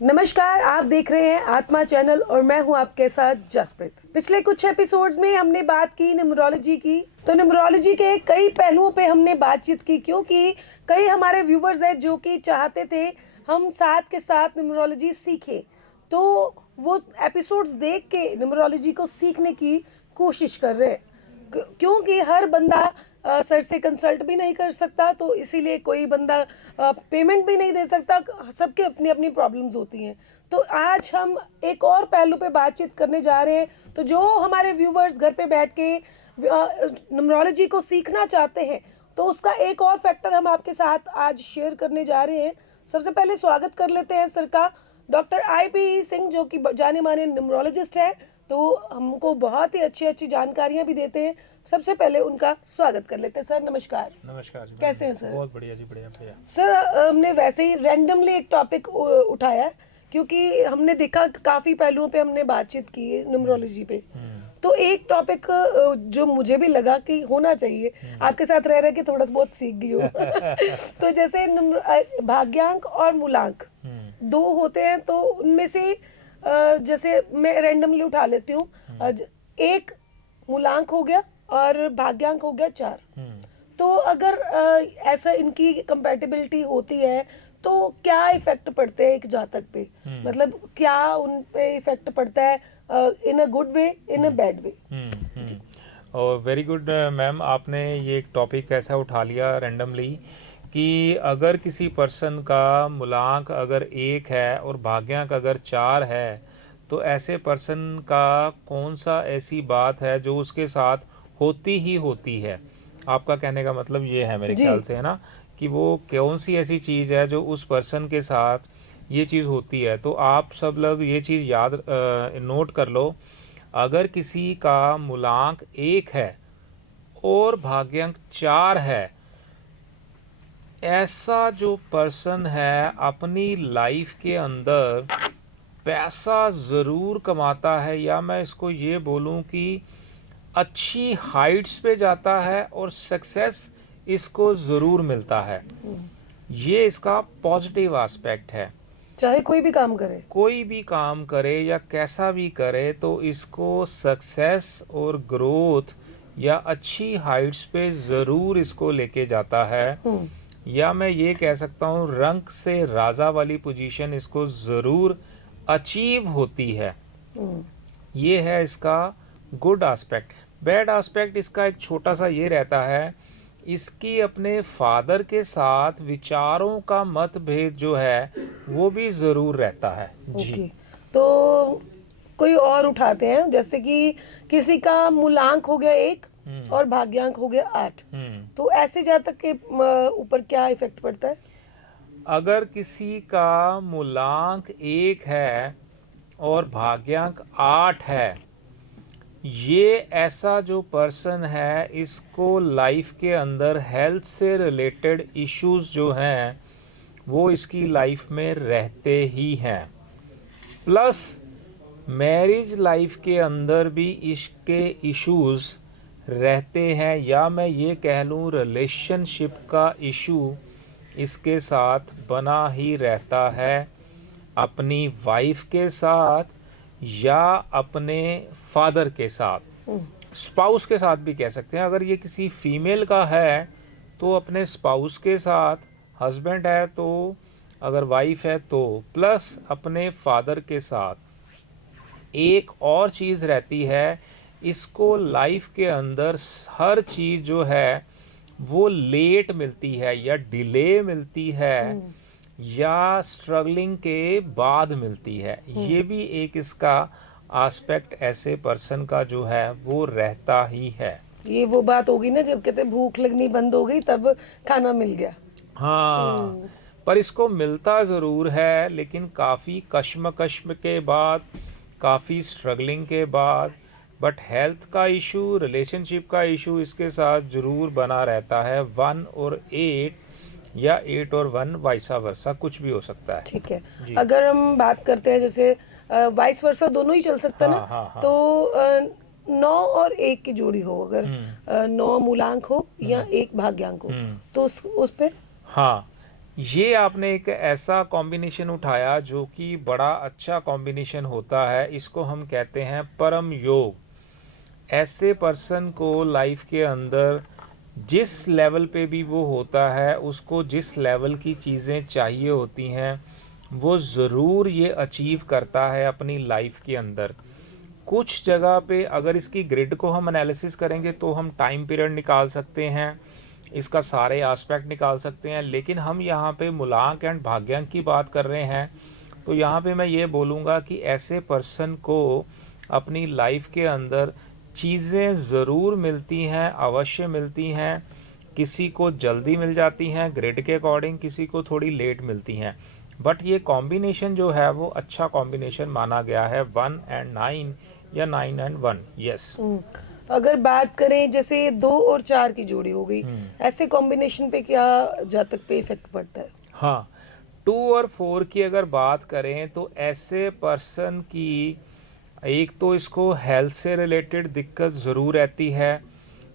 नमस्कार, आप देख रहे हैं आत्मा चैनल और मैं हूं आपके साथ जसप्रीत। पिछले कुछ एपिसोड्स में हमने बात की न्यूमरोलॉजी की, तो न्यूमरोलॉजी के कई पहलुओं पे हमने बातचीत की क्योंकि कई हमारे व्यूवर्स हैं जो कि चाहते थे हम साथ के साथ न्यूमरोलॉजी सीखें, तो वो एपिसोड्स देख के न्यूमरोलॉजी को सीखने की कोशिश कर रहे हैं क्योंकि हर बंदा सर से कंसल्ट भी नहीं कर सकता, तो इसीलिए कोई बंदा पेमेंट भी नहीं दे सकता। सबके अपनी अपनी प्रॉब्लम्स होती हैं। तो आज हम एक और पहलू पे बातचीत करने जा रहे हैं। तो जो हमारे व्यूवर्स घर पे बैठ के न्यूमरोलॉजी को सीखना चाहते हैं, तो उसका एक और फैक्टर हम आपके साथ आज शेयर करने जा रहे हैं। सबसे पहले स्वागत कर लेते हैं सर का, डॉक्टर IP सिंह, जो कि जाने माने न्यूमरोलॉजिस्ट है, तो हमको बहुत ही अच्छी अच्छी जानकारियां भी देते हैं। सबसे पहले उनका स्वागत कर लेते हैं। सर नमस्कार। नमस्कार जी। कैसे हैं सर? बहुत बढ़िया जी, बढ़िया बढ़िया। सर हमने वैसे ही रैंडमली एक टॉपिक उठाया है क्योंकि हमने देखा काफ़ी पहलुओं पे हमने बातचीत की न्यूमरोलॉजी पे। तो एक टॉपिक जो मुझे भी लगा कि होना चाहिए, आपके साथ रह रहे कि थोड़ा बहुत सीख गई हूँ। तो जैसे भाग्यांक और मूलांक दो होते हैं, तो उनमें से जैसे मैं रैंडमली उठा लेती हूँ। एक मूलांक हो गया और भाग्यांक हो गया 4। तो अगर ऐसा इनकी कंपैटिबिलिटी होती है तो क्या इफेक्ट पड़ते हैं एक जातक पे? मतलब क्या उन पे इफेक्ट पड़ता है इन a good way, in a bad way? और वेरी गुड मैम, आपने ये एक टॉपिक ऐसा उठा लिया रैंडमली कि अगर किसी पर्सन का मूलांक अगर 1 है और भाग्यांक अगर 4 है, तो ऐसे पर्सन का कौन सा ऐसी बात है जो उसके साथ होती ही होती है। आपका कहने का मतलब ये है मेरे ख्याल से, है ना, कि वो कौन सी ऐसी चीज़ है जो उस पर्सन के साथ ये चीज़ होती है। तो आप सब लोग ये चीज़ याद नोट कर लो, अगर किसी का मूलांक 1 है और भाग्यांक 4 है, ऐसा जो पर्सन है अपनी लाइफ के अंदर पैसा ज़रूर कमाता है, या मैं इसको ये बोलूं कि अच्छी हाइट्स पे जाता है और सक्सेस इसको ज़रूर मिलता है। ये इसका पॉजिटिव एस्पेक्ट है। चाहे कोई भी काम करे, कोई भी काम करे या कैसा भी करे, तो इसको सक्सेस और ग्रोथ या अच्छी हाइट्स पे ज़रूर इसको लेके जाता है। या मैं ये कह सकता हूँ रंक से राजा वाली पोजीशन इसको ज़रूर अचीव होती है। ये है इसका गुड एस्पेक्ट। बैड एस्पेक्ट इसका एक छोटा सा ये रहता है, इसकी अपने फादर के साथ विचारों का मतभेद जो है वो भी ज़रूर रहता है जी। तो कोई और उठाते हैं, जैसे कि किसी का मूलांक हो गया 1 और भाग्यांक हो गया 8, तो ऐसे जातक के ऊपर क्या इफेक्ट पड़ता है? अगर किसी का मूलांक 1 है और भाग्यांक 8 है, ये ऐसा जो पर्सन है इसको लाइफ के अंदर हेल्थ से रिलेटेड इश्यूज जो हैं वो इसकी लाइफ में रहते ही हैं। प्लस मैरिज लाइफ के अंदर भी इसके इश्यूज रहते हैं, या मैं ये कह लूँ रिलेशनशिप का इशू इसके साथ बना ही रहता है, अपनी वाइफ के साथ या अपने फादर के साथ, स्पाउस के साथ भी कह सकते हैं। अगर ये किसी फीमेल का है तो अपने स्पाउस के साथ, हस्बैंड है तो, अगर वाइफ है तो, प्लस अपने फादर के साथ। एक और चीज़ रहती है, इसको लाइफ के अंदर हर चीज़ जो है वो लेट मिलती है या डिले मिलती है या स्ट्रगलिंग के बाद मिलती है। ये भी एक इसका एस्पेक्ट ऐसे पर्सन का जो है वो रहता ही है। ये वो बात होगी ना जब कहते भूख लगनी बंद हो गई तब खाना मिल गया। हाँ, पर इसको मिलता ज़रूर है, लेकिन काफ़ी कश्मकश के बाद, काफ़ी स्ट्रगलिंग के बाद। बट हेल्थ का इशू, रिलेशनशिप का इशू इसके साथ ज़रूर बना रहता है। 1 और 8 या 8 और 1 वाइसा वर्सा कुछ भी हो सकता है। ठीक है, अगर हम बात करते हैं जैसे वाइस वर्सा दोनों ही चल सकता है ना। हाँ। तो 9 और 1 की जोड़ी हो, अगर 9 मूलांक हो या 1 भाग्यांक हो, तो उस पे हाँ, ये आपने एक ऐसा कॉम्बिनेशन उठाया जो कि बड़ा अच्छा कॉम्बिनेशन होता है, इसको हम कहते हैं परम योग। ऐसे पर्सन को लाइफ के अंदर जिस लेवल पे भी वो होता है, उसको जिस लेवल की चीज़ें चाहिए होती हैं, वो ज़रूर ये अचीव करता है अपनी लाइफ के अंदर। कुछ जगह पे अगर इसकी ग्रिड को हम एनालिसिस करेंगे तो हम टाइम पीरियड निकाल सकते हैं, इसका सारे एस्पेक्ट निकाल सकते हैं, लेकिन हम यहाँ पे मूलांक एंड भाग्यांक की बात कर रहे हैं। तो यहाँ पे मैं ये बोलूँगा कि ऐसे पर्सन को अपनी लाइफ के अंदर चीज़ें ज़रूर मिलती हैं, अवश्य मिलती हैं। किसी को जल्दी मिल जाती हैं ग्रिड के अकॉर्डिंग, किसी को थोड़ी लेट मिलती हैं, बट ये कॉम्बिनेशन जो है वो अच्छा कॉम्बिनेशन माना गया है 1 एंड 9 या 9 एंड 1। यस। अगर बात करें जैसे 2 और 4 की जोड़ी हो गई, ऐसे कॉम्बिनेशन पे क्या जातक पे इफेक्ट पड़ता है? हाँ, 2 और 4 की अगर बात करें तो ऐसे पर्सन की एक तो इसको हेल्थ से रिलेटेड दिक्कत ज़रूर रहती है,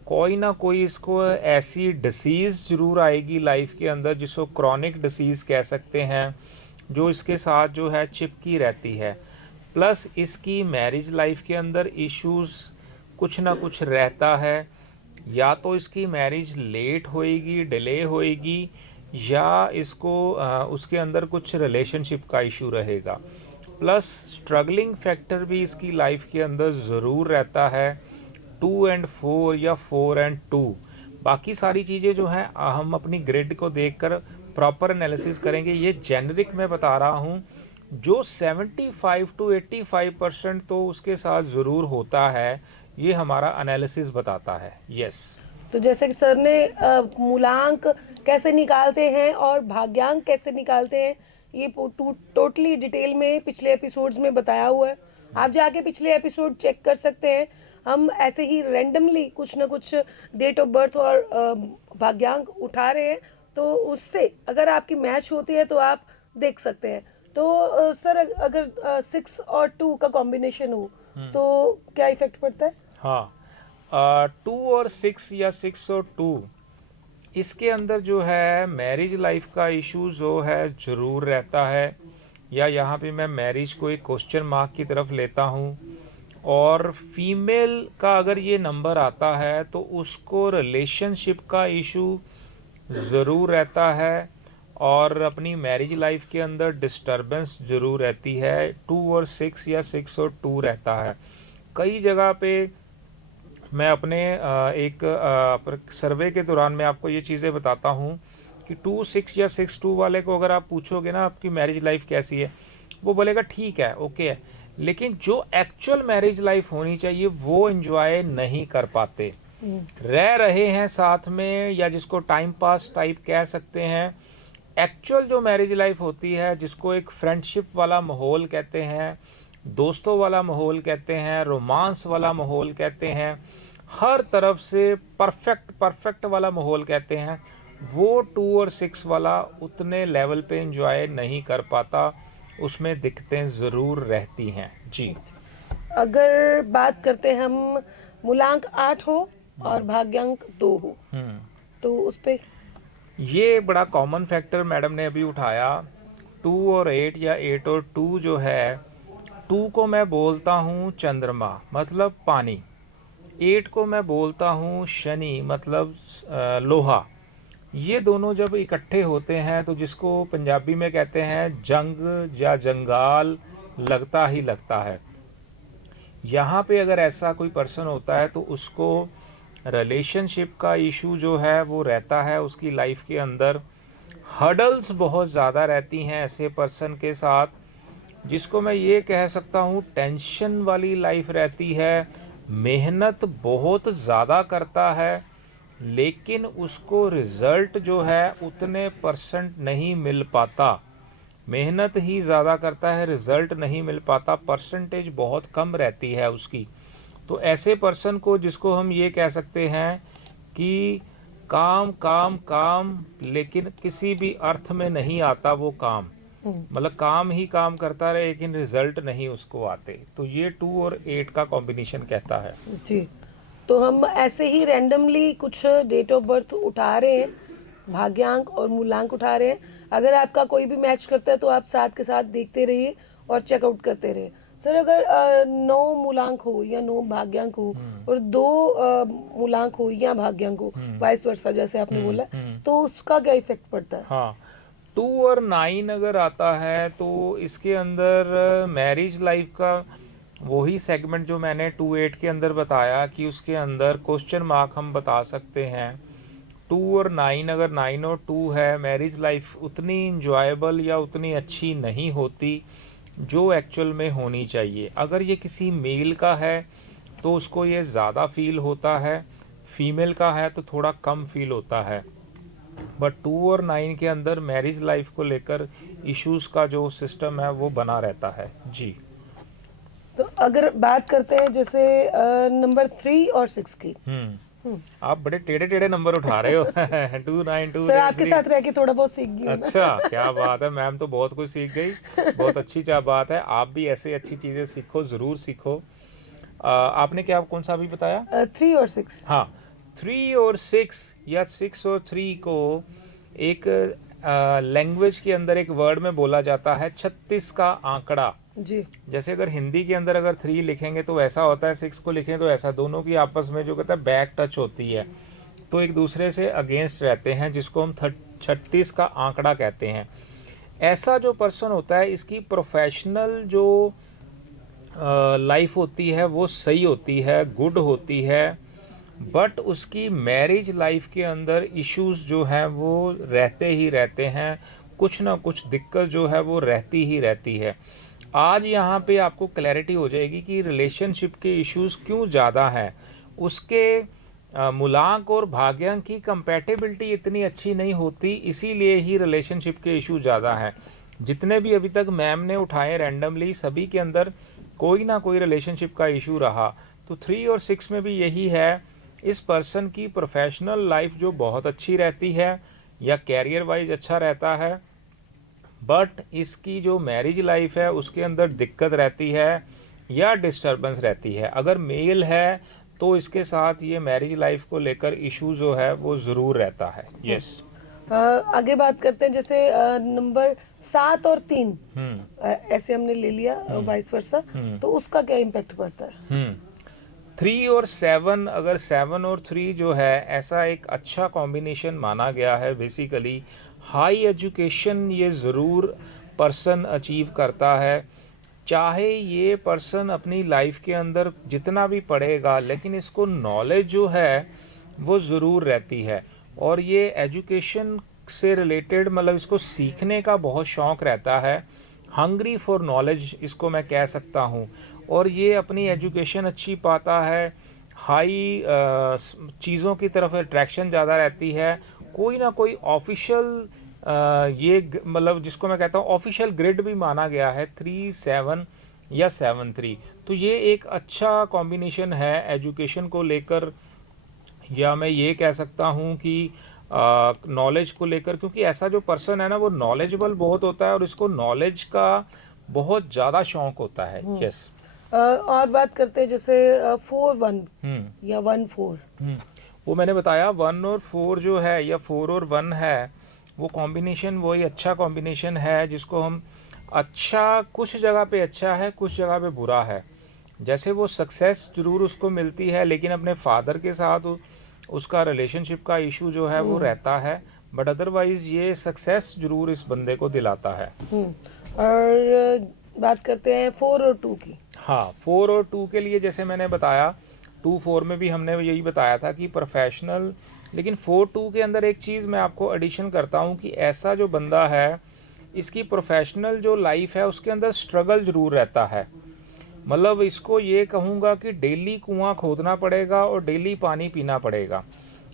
कोई ना कोई इसको ऐसी डिसीज़ ज़रूर आएगी लाइफ के अंदर जिसको क्रॉनिक डिसीज़ कह सकते हैं, जो इसके साथ जो है चिपकी रहती है। प्लस इसकी मैरिज लाइफ के अंदर इश्यूज़ कुछ ना कुछ रहता है, या तो इसकी मैरिज लेट होएगी, डिले होएगी, या इसको उसके अंदर कुछ रिलेशनशिप का इशू रहेगा। प्लस स्ट्रगलिंग फैक्टर भी इसकी लाइफ के अंदर ज़रूर रहता है, 2 एंड 4 या 4 एंड 2। बाकी सारी चीज़ें जो हैं हम अपनी ग्रिड को देखकर प्रॉपर एनालिसिस करेंगे। ये जेनरिक मैं बता रहा हूँ, जो 75 टू 85% तो उसके साथ ज़रूर होता है, ये हमारा एनालिसिस बताता है। यस। तो जैसे कि सर ने मूलांक कैसे निकालते हैं और भाग्यांक कैसे निकालते हैं, ये टोटली डिटेल में पिछले एपिसोड्स में बताया हुआ है। आप जाके पिछले एपिसोड चेक कर सकते हैं। हम ऐसे ही रैंडमली कुछ ना कुछ डेट ऑफ बर्थ और भाग्यांक उठा रहे हैं, तो उससे अगर आपकी मैच होती है तो आप देख सकते हैं। तो सर अगर 6 और 2 का कॉम्बिनेशन हो तो क्या इफेक्ट पड़ता है? हाँ, 2 और 6 या 6 और 2, इसके अंदर जो है मैरिज लाइफ का इशू जो है ज़रूर रहता है, या यहाँ पे मैं मैरिज को एक क्वेश्चन मार्क की तरफ लेता हूँ। और फीमेल का अगर ये नंबर आता है तो उसको रिलेशनशिप का इशू ज़रूर रहता है, और अपनी मैरिज लाइफ के अंदर डिस्टरबेंस ज़रूर रहती है। 2 और 6 या 6 और 2 रहता है। कई जगह पे मैं अपने एक सर्वे के दौरान मैं आपको ये चीज़ें बताता हूँ कि 2 6 या 6 2 वाले को अगर आप पूछोगे ना आपकी मैरिज लाइफ कैसी है, वो बोलेगा ठीक है, ओके है, लेकिन जो एक्चुअल मैरिज लाइफ होनी चाहिए वो एंजॉय नहीं कर पाते, रह रहे हैं साथ में, या जिसको टाइम पास टाइप कह सकते हैं। एक्चुअल जो मैरिज लाइफ होती है, जिसको एक फ्रेंडशिप वाला माहौल कहते हैं, दोस्तों वाला माहौल कहते हैं, रोमांस वाला माहौल कहते हैं, हर तरफ से परफेक्ट वाला माहौल कहते हैं, वो 2 और 6 वाला उतने लेवल पे एंजॉय नहीं कर पाता, उसमें दिक्कतें ज़रूर रहती हैं। जी। अगर बात करते हैं हम मूलांक 8 हो और भाग्यांक 2 हो, तो उस पे ये बड़ा कॉमन फैक्टर मैडम ने अभी उठाया, 2 और 8 या 8 और 2 जो है, 2 को मैं बोलता हूँ चंद्रमा मतलब पानी, 8 को मैं बोलता हूँ शनि मतलब लोहा। ये दोनों जब इकट्ठे होते हैं तो जिसको पंजाबी में कहते हैं जंग या जंगाल लगता ही लगता है। यहाँ पे अगर ऐसा कोई पर्सन होता है तो उसको रिलेशनशिप का इशू जो है वो रहता है उसकी लाइफ के अंदर। हर्डल्स बहुत ज़्यादा रहती हैं ऐसे पर्सन के साथ, जिसको मैं ये कह सकता हूँ टेंशन वाली लाइफ रहती है, मेहनत बहुत ज़्यादा करता है, लेकिन उसको रिज़ल्ट जो है उतने परसेंट नहीं मिल पाता। मेहनत ही ज़्यादा करता है, रिज़ल्ट नहीं मिल पाता, परसेंटेज बहुत कम रहती है उसकी। तो ऐसे पर्सन को जिसको हम ये कह सकते हैं कि काम काम काम, लेकिन किसी भी अर्थ में नहीं आता वो काम, मतलब काम ही काम करता रहे लेकिन रिजल्ट नहीं उसको आते, तो ये 2 और 8 का कॉम्बिनेशन कहता है। जी, तो हम ऐसे ही रैंडमली कुछ डेट ऑफ बर्थ उठा रहे हैं, भाग्यांक और मूलांक उठा रहे हैं। अगर आपका कोई भी मैच करता है तो आप साथ के साथ देखते रहिए और चेकआउट करते रहिए। सर अगर 9 मूलांक हो या 9 भाग्यांक हो और 2 मूलांक हो या भाग्यांक हो, वाइस वर्सा जैसे आपने बोला, तो उसका क्या इफेक्ट पड़ता है? हाँ, 2 और 9 अगर आता है तो इसके अंदर मैरिज लाइफ का वही सेगमेंट जो मैंने 2-8 के अंदर बताया कि उसके अंदर क्वेश्चन मार्क हम बता सकते हैं। 2 और 9 अगर 9 और 2 है, मैरिज लाइफ उतनी इंजॉयबल या उतनी अच्छी नहीं होती जो एक्चुअल में होनी चाहिए। अगर ये किसी मेल का है तो उसको ये ज़्यादा फील होता है, फीमेल का है तो थोड़ा कम फील होता है। बट 2 और 9 के अंदर मैरिज लाइफ को लेकर इश्यूज का जो सिस्टम है वो बना रहता है। जी, तो अगर बात करते हैं जैसे नंबर 3 और 6 की। आप बड़े टेढ़े टेढ़े नंबर उठा रहे हो। 2 9 2 सर आपके साथ रह के थोड़ा बहुत सीख गई हूँ ना। अच्छा, क्या बात है मैम, तो बहुत कुछ सीख गई। बहुत अच्छी बात है, आप भी ऐसे अच्छी चीजें सीखो, जरूर सीखो। आपने क्या कौन सा अभी बताया? 3 और 6। हाँ, 3 और 6 या 6 और 3 को एक लैंग्वेज के अंदर एक वर्ड में बोला जाता है 36 का आंकड़ा। जी। जैसे अगर हिंदी के अंदर अगर 3 लिखेंगे तो ऐसा होता है, 6 को लिखें तो ऐसा, दोनों की आपस में जो कहता है बैक टच होती है, तो एक दूसरे से अगेंस्ट रहते हैं, जिसको हम 36 का आंकड़ा कहते हैं। ऐसा जो पर्सन होता है, इसकी प्रोफेशनल जो लाइफ होती है वो सही होती है, गुड होती है, बट उसकी मैरिज लाइफ के अंदर इश्यूज जो हैं वो रहते ही रहते हैं, कुछ ना कुछ दिक्कत जो है वो रहती ही रहती है। आज यहाँ पे आपको क्लैरिटी हो जाएगी कि रिलेशनशिप के इश्यूज क्यों ज़्यादा हैं। उसके मूलांक और भाग्यांक की कंपैटिबिलिटी इतनी अच्छी नहीं होती, इसीलिए ही रिलेशनशिप के इशू ज़्यादा हैं। जितने भी अभी तक मैम ने उठाए रैंडमली, सभी के अंदर कोई ना कोई रिलेशनशिप का इशू रहा। तो 3 और 6 में भी यही है। इस पर्सन की प्रोफेशनल लाइफ जो बहुत अच्छी रहती है या कैरियर वाइज अच्छा रहता है, बट इसकी जो मैरिज लाइफ है उसके अंदर दिक्कत रहती है या डिस्टर्बेंस रहती है। अगर मेल है तो इसके साथ ये मैरिज लाइफ को लेकर इशू जो है वो ज़रूर रहता है। यस। आगे बात करते हैं जैसे नंबर 7 और 3 ऐसे हमने ले लिया, वाइस वर्सा, तो उसका क्या इम्पैक्ट पड़ता है? 3 और 7, अगर 7 और 3 जो है, ऐसा एक अच्छा कॉम्बिनेशन माना गया है। बेसिकली हाई एजुकेशन ये ज़रूर पर्सन अचीव करता है, चाहे ये पर्सन अपनी लाइफ के अंदर जितना भी पढ़ेगा, लेकिन इसको नॉलेज जो है वो ज़रूर रहती है। और ये एजुकेशन से रिलेटेड, मतलब इसको सीखने का बहुत शौक़ रहता है, हंग्री फॉर नॉलेज इसको मैं कह सकता हूँ। और ये अपनी एजुकेशन अच्छी पाता है, हाई चीज़ों की तरफ अट्रैक्शन ज़्यादा रहती है, कोई ना कोई ऑफिशियल ये मतलब जिसको मैं कहता हूँ ऑफिशियल ग्रिड भी माना गया है 3-7 या 7-3। तो ये एक अच्छा कॉम्बिनेशन है एजुकेशन को लेकर, या मैं ये कह सकता हूँ कि नॉलेज को लेकर, क्योंकि ऐसा जो पर्सन है ना वो नॉलेजेबल बहुत होता है और इसको नॉलेज का बहुत ज़्यादा शौक होता है। यस। और बात करते हैं जैसे 4-1 या 1-4। वो मैंने बताया 1 और 4 जो है, या 4 और 1 है, वो कॉम्बिनेशन वही अच्छा कॉम्बिनेशन है जिसको हम अच्छा, कुछ जगह पे अच्छा है, कुछ जगह पे बुरा है। जैसे वो सक्सेस ज़रूर उसको मिलती है, लेकिन अपने फादर के साथ उसका रिलेशनशिप का इशू जो है वो रहता है, बट अदरवाइज ये सक्सेस ज़रूर इस बंदे को दिलाता है। और बात करते हैं 4 और 2 की। हाँ, 4 और 2 के लिए जैसे मैंने बताया, 2-4 में भी हमने यही बताया था कि प्रोफेशनल, लेकिन 4-2 के अंदर एक चीज़ मैं आपको एडिशन करता हूँ कि ऐसा जो बंदा है, इसकी प्रोफेशनल जो लाइफ है उसके अंदर स्ट्रगल ज़रूर रहता है। मतलब इसको ये कहूँगा कि डेली कुआं खोदना पड़ेगा और डेली पानी पीना पड़ेगा।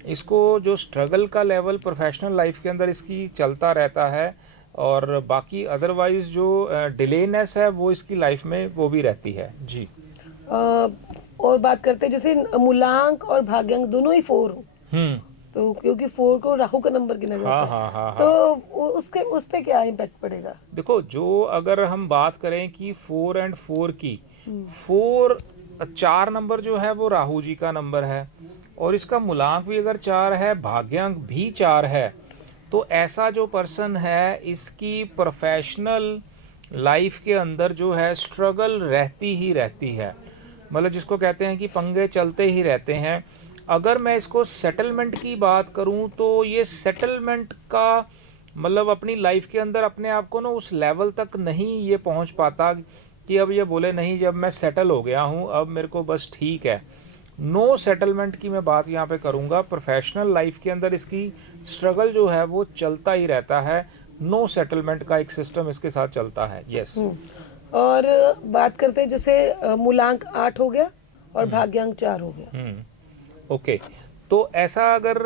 इसको जो स्ट्रगल का लेवल प्रोफेशनल लाइफ के अंदर इसकी चलता रहता है, और बाकी अदरवाइज जो डिलेनेस है वो इसकी लाइफ में वो भी रहती है। जी। और बात करते हैं जैसे मूलांक और भाग्यांक दोनों ही 4 हो, तो क्योंकि 4 को राहु का नंबर गिना जाता है। हाँ। तो उसके उस पे क्या इम्पैक्ट पड़ेगा? देखो, जो अगर हम बात करें कि 4 और 4 की, 4 नंबर जो है वो राहु जी का नंबर है, और इसका मूलांक भी अगर 4 है, भाग्यांक भी 4 है, तो ऐसा जो पर्सन है इसकी प्रोफेशनल लाइफ के अंदर जो है स्ट्रगल रहती ही रहती है, मतलब जिसको कहते हैं कि पंगे चलते ही रहते हैं। अगर मैं इसको सेटलमेंट की बात करूं तो ये सेटलमेंट का मतलब अपनी लाइफ के अंदर अपने आप को ना उस लेवल तक नहीं ये पहुंच पाता कि अब ये बोले नहीं जब मैं सेटल हो गया हूं अब मेरे को बस ठीक है। नो सेटलमेंट की मैं बात यहाँ पे करूँगा। प्रोफेशनल लाइफ के अंदर इसकी स्ट्रगल जो है वो चलता ही रहता है। नो सेटलमेंट का एक सिस्टम इसके साथ चलता है। यस। और बात करते हैं जैसे मूलांक 8 हो गया और भाग्यांक 4 हो गया। ओके, तो ऐसा अगर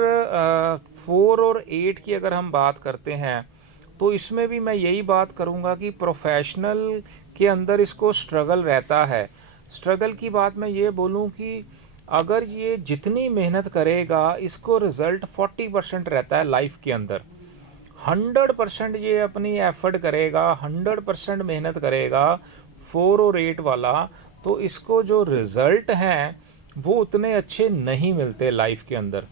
4 और 8 की अगर हम बात करते हैं तो इसमें भी मैं यही बात करूँगा कि प्रोफेशनल के अंदर इसको स्ट्रगल रहता है। स्ट्रगल की बात मैं ये बोलूँ कि अगर ये जितनी मेहनत करेगा इसको रिजल्ट 40% रहता है लाइफ के अंदर। 100% ये अपनी एफर्ट करेगा, 100% मेहनत करेगा 4 और 8 वाला, तो इसको जो रिजल्ट हैं वो उतने अच्छे नहीं मिलते लाइफ के अंदर।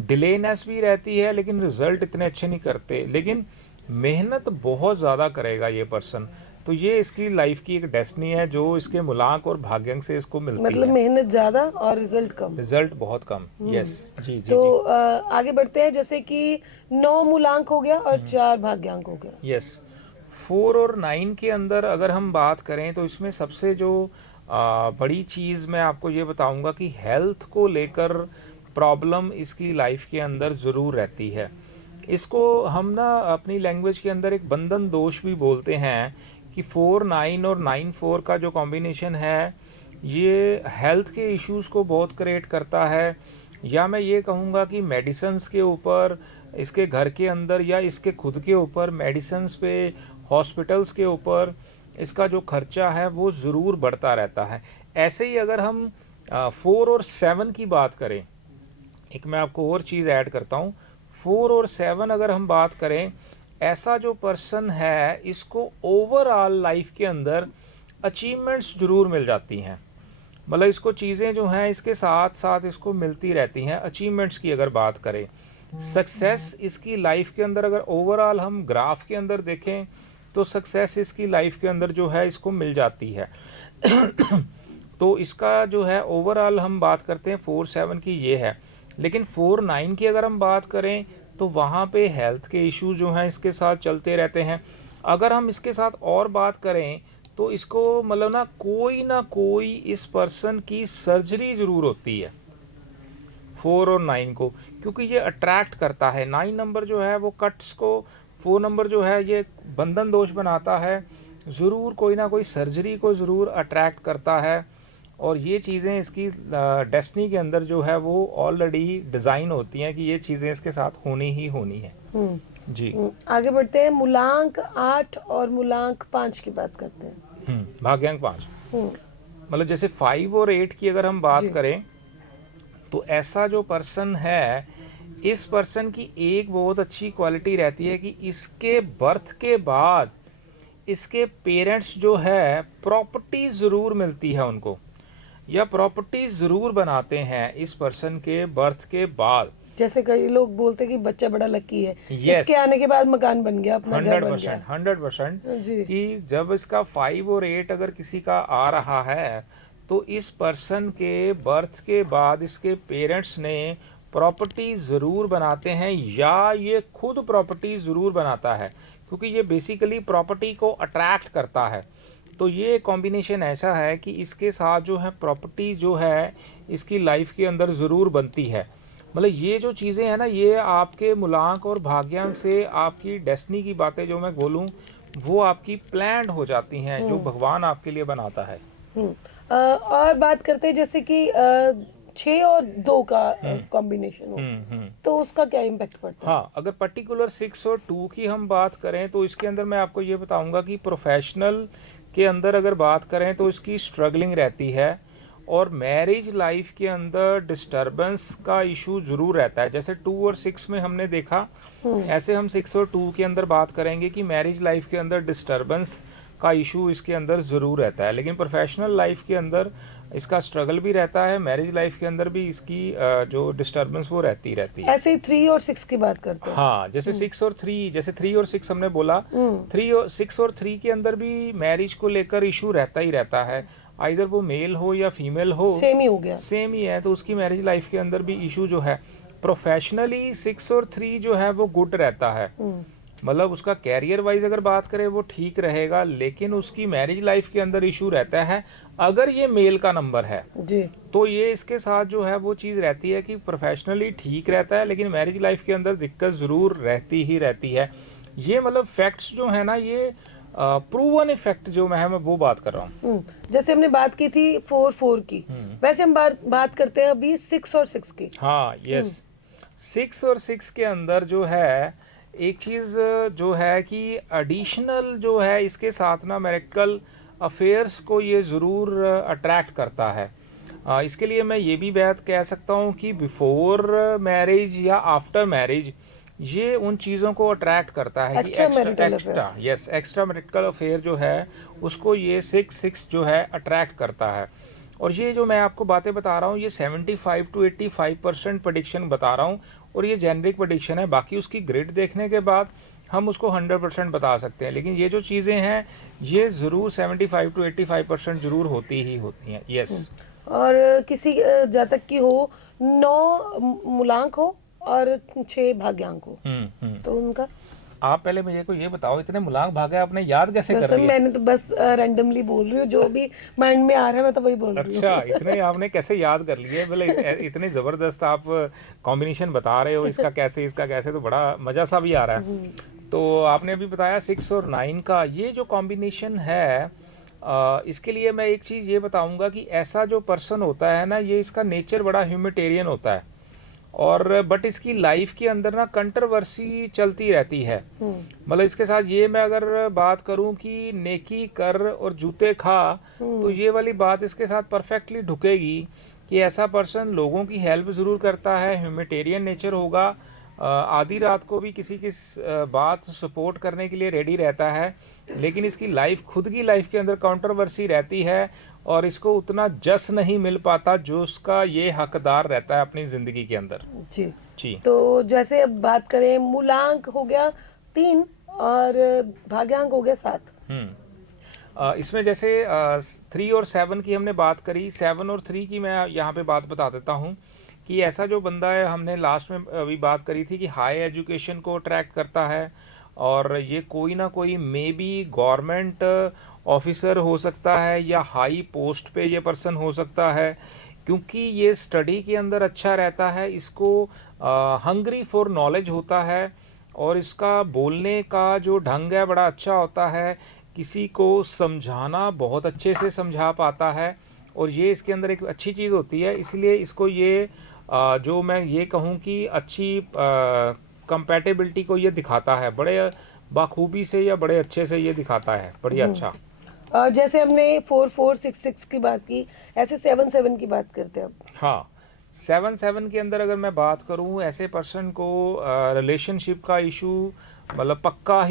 डिलेनेस भी रहती है लेकिन रिजल्ट इतने अच्छे नहीं करते, लेकिन मेहनत बहुत ज़्यादा करेगा ये पर्सन। तो ये इसकी लाइफ की एक डेस्टिनी है जो इसके मूलांक और भाग्यांक से इसको मिलती मतलब है। मेहनत ज्यादा और रिजल्ट कम। रिजल्ट बहुत कम। यस जी जी तो जी। आगे बढ़ते हैं जैसे कि 9 मूलांक हो गया और 4 भाग्यांक हो गया। यस, 4 और 9 के अंदर अगर हम बात करें तो इसमें सबसे जो बड़ी चीज़ मैं आपको ये बताऊंगा कि हेल्थ को लेकर प्रॉब्लम इसकी लाइफ के अंदर ज़रूर रहती है। इसको हम ना अपनी लैंग्वेज के अंदर एक बंधन दोष भी बोलते हैं कि 4-9 और 9-4 का जो कॉम्बिनेशन है ये हेल्थ के इश्यूज़ को बहुत क्रिएट करता है। या मैं ये कहूँगा कि मेडिसिन्स के ऊपर, इसके घर के अंदर या इसके खुद के ऊपर मेडिसिन्स पे, हॉस्पिटल्स के ऊपर इसका जो खर्चा है वो ज़रूर बढ़ता रहता है। ऐसे ही अगर हम 4 और 7 की बात करें, एक मैं आपको और चीज़ ऐड करता हूँ। 4 और 7 अगर हम बात करें, ऐसा जो पर्सन है इसको ओवरऑल लाइफ के अंदर अचीवमेंट्स ज़रूर मिल जाती हैं, मतलब इसको चीज़ें जो हैं इसके साथ साथ इसको मिलती रहती हैं। अचीवमेंट्स की अगर बात करें, सक्सेस इसकी लाइफ के अंदर अगर ओवरऑल हम ग्राफ के अंदर देखें तो सक्सेस इसकी लाइफ के अंदर जो है इसको मिल जाती है। तो इसका जो है ओवरऑल हम बात करते हैं 4-7 की ये है। लेकिन 4-9 की अगर हम बात करें तो वहाँ पे हेल्थ के इशू जो हैं इसके साथ चलते रहते हैं। अगर हम इसके साथ और बात करें तो इसको मतलब ना कोई इस पर्सन की सर्जरी ज़रूर होती है 4 और 9 को, क्योंकि ये अट्रैक्ट करता है। 9 नंबर जो है वो कट्स को, 4 नंबर जो है ये बंधन दोष बनाता है, ज़रूर कोई ना कोई सर्जरी को ज़रूर अट्रैक्ट करता है। और ये चीज़ें इसकी डेस्टिनी के अंदर जो है वो ऑलरेडी डिज़ाइन होती हैं कि ये चीज़ें इसके साथ होनी ही होनी है। जी। आगे बढ़ते हैं, मूलांक 8 और मूलांक 5 की बात करते हैं। भाग्यांक 5, मतलब जैसे 5 और 8 की अगर हम बात करें तो ऐसा जो पर्सन है, इस पर्सन की एक बहुत अच्छी क्वालिटी रहती है कि इसके बर्थ के बाद इसके पेरेंट्स जो है प्रॉपर्टी ज़रूर मिलती है उनको, या प्रॉपर्टी ज़रूर बनाते हैं इस पर्सन के बर्थ के बाद। जैसे कई लोग बोलते हैं कि बच्चा बड़ा लकी है, Yes. इसके आने के बाद मकान बन गया, अपना घर बन गया। 100% जी। कि जब इसका 5 और 8 अगर किसी का आ रहा है तो इस पर्सन के बर्थ के बाद इसके पेरेंट्स ने प्रॉपर्टी ज़रूर बनाते हैं, या ये खुद प्रॉपर्टी ज़रूर बनाता है, क्योंकि ये बेसिकली प्रॉपर्टी को अट्रैक्ट करता है। तो ये कॉम्बिनेशन ऐसा है कि इसके साथ जो है प्रॉपर्टी जो है इसकी लाइफ के अंदर ज़रूर बनती है। मतलब ये जो चीज़ें हैं ना, ये आपके मूलांक और भाग्यांक से आपकी डेस्टिनी की बातें जो मैं बोलूँ वो आपकी प्लान्ड हो जाती हैं, जो भगवान आपके लिए बनाता है। और बात करते हैं जैसे कि 6 और 2 का कॉम्बिनेशन हो, तो उसका क्या इम्पैक्ट पड़ता है? हाँ, अगर पर्टिकुलर 6 और 2 की हम बात करें तो इसके अंदर मैं आपको ये बताऊंगा कि प्रोफेशनल के अंदर अगर बात करें तो इसकी स्ट्रगलिंग रहती है, और मैरिज लाइफ के अंदर डिस्टर्बेंस का इशू ज़रूर रहता है। जैसे 2 और 6 में हमने देखा, ऐसे हम 6 और 2 के अंदर बात करेंगे कि मैरिज लाइफ के अंदर डिस्टर्बेंस का इशू इसके अंदर ज़रूर रहता है। लेकिन प्रोफेशनल लाइफ के अंदर इसका स्ट्रगल भी रहता है, मैरिज लाइफ के अंदर भी इसकी जो डिस्टर्बेंस वो रहती है। ऐसे ही 3 और 6 की बात करते हैं। हाँ, जैसे 6 और 3, जैसे 3 और 6 हमने बोला, 3 और 6 और 3 के अंदर भी मैरिज को लेकर इशू रहता ही रहता है। आइदर वो मेल हो या फीमेल हो, सेम ही हो गया, सेम ही है, तो उसकी मैरिज लाइफ के अंदर भी इशू जो है प्रोफेशनली 6 और 3 जो है वो गुड रहता है। मतलब उसका कैरियर वाइज अगर बात करें वो ठीक रहेगा, लेकिन उसकी मैरिज लाइफ के अंदर इशू रहता है। अगर ये मेल का नंबर है जी, तो ये इसके साथ जो है वो चीज़ रहती है कि प्रोफेशनली ठीक रहता है, लेकिन मैरिज लाइफ के अंदर दिक्कत ज़रूर रहती ही रहती है। ये मतलब फैक्ट्स जो है ना, ये प्रूवन इफेक्ट जो मैं वो बात कर रहा हूँ। जैसे हमने बात की थी 4 की, वैसे हम बात करते हैं अभी 6 और 6 की। हाँ, यस, 6 और 6 के अंदर जो है एक चीज़ जो है कि एडिशनल जो है इसके साथ ना मैरिटल अफेयर्स को ये ज़रूर अट्रैक्ट करता है। इसके लिए मैं ये भी बात कह सकता हूँ कि बिफोर मैरिज या आफ्टर मैरिज ये उन चीज़ों को अट्रैक्ट करता है कि एक्स्ट्रा मैरिटल अफेयर जो है उसको ये 6 जो है अट्रैक्ट करता है। और ये जो मैं आपको बातें बता रहा हूँ ये 75 to 85% प्रेडिक्शन बता रहा हूँ, और ये जेनरिक प्रेडिक्शन है। बाकी उसकी ग्रिड देखने के बाद हम उसको 100% बता सकते हैं, लेकिन ये जो चीज़ें हैं ये ज़रूर 75 to 85% ज़रूर होती ही होती हैं। यस। और किसी जातक की हो 9 मूलांक हो और 6 भाग्यांक हो, तो उनका आप पहले मुझे को ये बताओ, इतने मूलांक भाग्य आपने याद कैसे कर लिए? मैंने तो बस रैंडमली बोल रही हूँ, जो भी माइंड में आ रहा है मैं तो वही बोल रही हूँ। अच्छा, इतने आपने कैसे याद कर लिए? बोले इतने जबरदस्त आप कॉम्बिनेशन बता रहे हो, इसका कैसे इसका कैसे, तो बड़ा मजा सा भी आ रहा है। तो आपने अभी बताया 6 और 9 का ये जो कॉम्बिनेशन है, इसके लिए मैं एक चीज़ ये बताऊंगा कि ऐसा जो पर्सन होता है ना, ये इसका नेचर बड़ा ह्यूमैनिटेरियन होता है, और बट इसकी लाइफ के अंदर ना कंट्रोवर्सी चलती रहती है। मतलब इसके साथ ये मैं अगर बात करूं कि नेकी कर और जूते खा, तो ये वाली बात इसके साथ परफेक्टली ढुकेगी कि ऐसा पर्सन लोगों की हेल्प ज़रूर करता है, ह्यूमैनिटेरियन नेचर होगा, आधी रात को भी किसी की बात सपोर्ट करने के लिए रेडी रहता है, लेकिन इसकी लाइफ खुद की लाइफ के अंदर कंट्रोवर्सी रहती है और इसको उतना जस नहीं मिल पाता जो उसका ये हकदार रहता है अपनी ज़िंदगी के अंदर। जी जी। तो जैसे अब बात करें, मूलांक हो गया 3 और भाग्यांक हो गया 7। इसमें जैसे 3 और 7 की हमने बात करी, 7 और 3 की मैं यहाँ पे बात बता देता हूँ कि ऐसा जो बंदा है, हमने लास्ट में अभी बात करी थी कि हाई एजुकेशन को अट्रैक्ट करता है, और ये कोई ना कोई मे बी गवर्नमेंट ऑफिसर हो सकता है या हाई पोस्ट पे ये पर्सन हो सकता है, क्योंकि ये स्टडी के अंदर अच्छा रहता है, इसको हंग्री फॉर नॉलेज होता है, और इसका बोलने का जो ढंग है बड़ा अच्छा होता है, किसी को समझाना बहुत अच्छे से समझा पाता है, और ये इसके अंदर एक अच्छी चीज़ होती है। इसलिए इसको ये जो मैं ये कहूँ कि अच्छी कंपैटिबिलिटी को ये दिखाता है, बड़े बाखूबी से या बड़े अच्छे से ये दिखाता है, बढ़िया अच्छा। और जैसे हमने 4 6 6 की बात की, ऐसे 7 की बात करते हैं अब। हाँ, 7 के अंदर अगर मैं बात करूँ, ऐसे पर्सन को रिलेशनशिप का इशू मतलब पक्का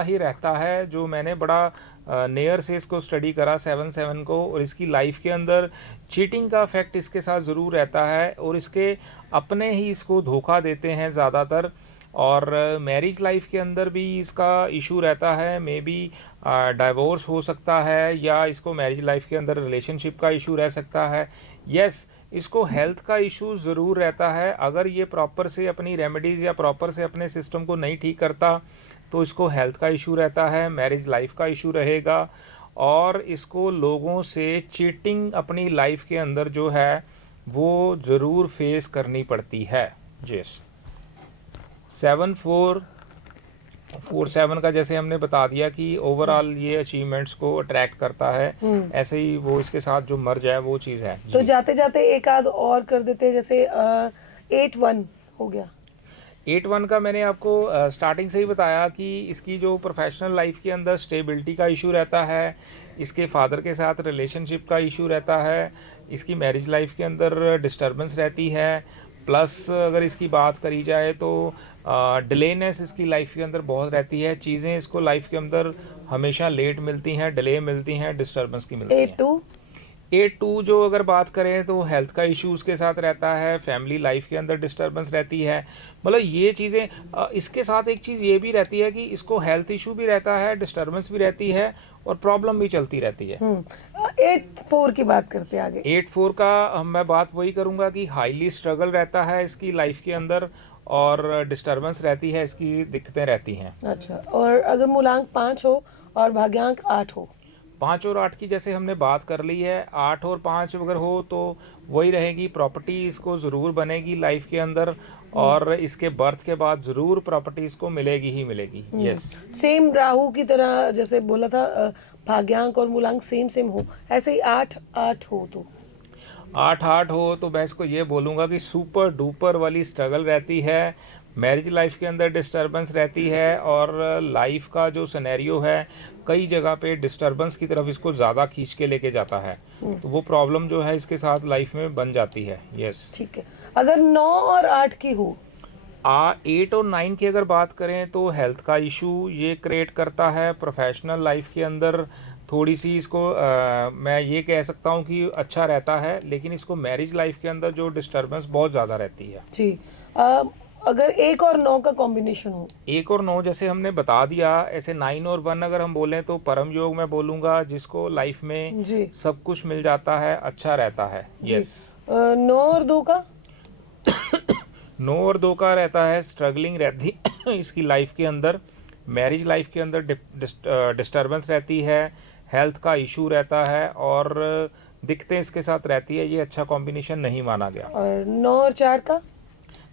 ही रहता है, जो मैंने बड़ा नेयर से इसको स्टडी करा 7 को, और इसकी लाइफ के अंदर चीटिंग का इफेक्ट इसके साथ ज़रूर रहता है, और इसके अपने ही इसको धोखा देते हैं ज़्यादातर, और मैरिज लाइफ के अंदर भी इसका इशू रहता है, मे बी डाइवोर्स हो सकता है, या इसको मैरिज लाइफ के अंदर रिलेशनशिप का इशू रह सकता है। यस, इसको हेल्थ का इशू ज़रूर रहता है, अगर ये प्रॉपर से अपनी रेमेडीज़ या प्रॉपर से अपने सिस्टम को नहीं ठीक करता तो इसको हेल्थ का इशू रहता है, मैरिज लाइफ का इशू रहेगा, और इसको लोगों से चीटिंग अपनी लाइफ के अंदर जो है वो ज़रूर फेस करनी पड़ती है। यस, 7 का जैसे हमने बता दिया कि ओवरऑल ये अचीवमेंट्स को अट्रैक्ट करता है, ऐसे ही वो इसके साथ जो मर्ज है वो चीज़ है। तो जाते जाते एक आध और कर देते हैं, जैसे 8 हो गया। 8 का मैंने आपको स्टार्टिंग से ही बताया कि इसकी जो प्रोफेशनल लाइफ के अंदर स्टेबिलिटी का इशू रहता है, इसके फादर के साथ रिलेशनशिप का इशू रहता है, इसकी मैरिज लाइफ के अंदर डिस्टर्बेंस रहती है, प्लस अगर इसकी बात करी जाए तो डिलेनेस इसकी लाइफ के अंदर बहुत रहती है, चीज़ें इसको लाइफ के अंदर हमेशा लेट मिलती हैं, डिले मिलती हैं, डिस्टर्बेंस की मिलती हैं। 8-2 8-2 जो अगर बात करें तो हेल्थ का इशू उसके साथ रहता है, फैमिली लाइफ के अंदर डिस्टर्बेंस रहती है, मतलब ये चीज़ें इसके साथ एक चीज़ ये भी रहती है कि इसको हेल्थ इशू भी रहता है, डिस्टर्बेंस भी रहती है और प्रॉब्लम भी चलती रहती है। 8-4 की बात करते हैं आगे। 8-4 का मैं बात वही करूँगा कि हाईली स्ट्रगल रहता है इसकी लाइफ के अंदर और डिस्टर्बेंस रहती है, इसकी दिक्कतें रहती हैं। अच्छा, और अगर मूलांक 5 हो और भाग्यांक 8 हो? 5 और 8 की जैसे हमने बात कर ली है, 8 और 5 अगर हो तो वही रहेगी, प्रॉपर्टी इसको ज़रूर बनेगी लाइफ के अंदर और इसके बर्थ के बाद ज़रूर प्रॉपर्टी इसको मिलेगी ही मिलेगी। यस, सेम राहु की तरह जैसे बोला था, भाग्यांक और मूलांक सेम सेम हो, ऐसे ही 8-8 हो तो? 8-8 हो तो मैं इसको ये बोलूँगा कि सुपर डुपर वाली स्ट्रगल रहती है, मैरिज लाइफ के अंदर डिस्टर्बेंस रहती है और लाइफ का जो सिनेरियो है कई जगह पे डिस्टर्बेंस की तरफ इसको ज़्यादा खींच के लेके जाता है, तो वो प्रॉब्लम जो है इसके साथ लाइफ में बन जाती है। यस, ठीक है। अगर 9 और 8 की हो? 8 और 9 की अगर बात करें तो हेल्थ का इशू ये क्रिएट करता है, प्रोफेशनल लाइफ के अंदर थोड़ी सी इसको मैं ये कह सकता हूँ कि अच्छा रहता है, लेकिन इसको मैरिज लाइफ के अंदर जो डिस्टर्बेंस बहुत ज़्यादा रहती है। जी। अगर 1 और 9 का कॉम्बिनेशन हो? 1 और 9 जैसे हमने बता दिया, ऐसे 9 और 1 अगर हम बोलें तो परम योग मैं बोलूँगा, जिसको लाइफ में जी सब कुछ मिल जाता है, अच्छा रहता है। यस, 9 और 2 का? 9 और 2 का रहता है, स्ट्रगलिंग रहती इसकी लाइफ के अंदर, मैरिज लाइफ के अंदर डिस्टर्बेंस रहती है, हेल्थ का इशू रहता है और दिक्कतें इसके साथ रहती है, ये अच्छा कॉम्बिनेशन नहीं माना गया। और 9 और 4 का?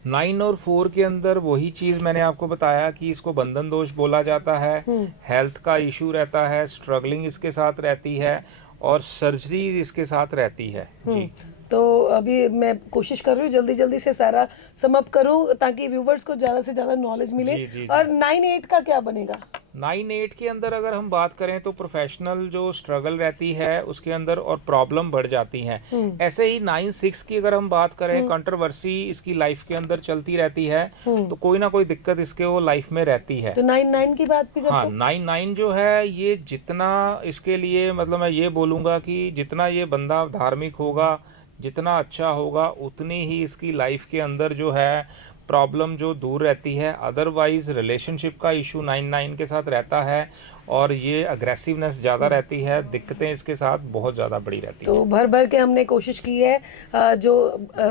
9 और 4 के अंदर वही चीज़ मैंने आपको बताया कि इसको बंधन दोष बोला जाता है, हेल्थ का इशू रहता है, स्ट्रगलिंग इसके साथ रहती है और सर्जरी इसके साथ रहती है। जी, तो अभी मैं कोशिश कर रही हूँ जल्दी जल्दी से सारा समअप करूँ ताकि व्यूवर्स को ज़्यादा से ज़्यादा नॉलेज मिले। जी, जी, जी। और 9-8 का क्या बनेगा? 9-8 के अंदर अगर हम बात करें तो प्रोफेशनल जो स्ट्रगल रहती है उसके अंदर और प्रॉब्लम बढ़ जाती हैं। ऐसे ही 9-6 की अगर हम बात करें, कंट्रोवर्सी इसकी लाइफ के अंदर चलती रहती है, तो कोई ना कोई दिक्कत इसके वो लाइफ में रहती है। तो 9-9 की बात भी करते हाँ, हैं? 9-9 जो है ये जितना इसके लिए मतलब मैं ये बोलूँगा कि जितना ये बंदा धार्मिक होगा, जितना अच्छा होगा, उतनी ही इसकी लाइफ के अंदर जो है प्रॉब्लम जो दूर रहती है। अदरवाइज रिलेशनशिप का इशू 9-9 के साथ रहता है और ये अग्रेसिवनेस ज़्यादा रहती है, दिक्कतें इसके साथ बहुत ज़्यादा बड़ी रहती तो हैं। भर भर के हमने कोशिश की है जो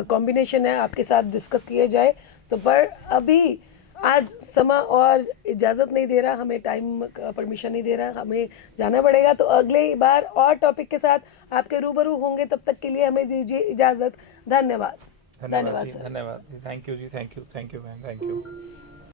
कॉम्बिनेशन है आपके साथ डिस्कस किए जाए, तो पर अभी आज समय और इजाज़त नहीं दे रहा, हमें टाइम परमिशन नहीं दे रहा, हमें जाना पड़ेगा। तो अगले बार और टॉपिक के साथ आपके रूबरू होंगे, तब तक के लिए हमें दीजिए इजाज़त। धन्यवाद। धन्यवाद जी, धन्यवाद जी, थैंक यू जी, thank you ma'am, thank you.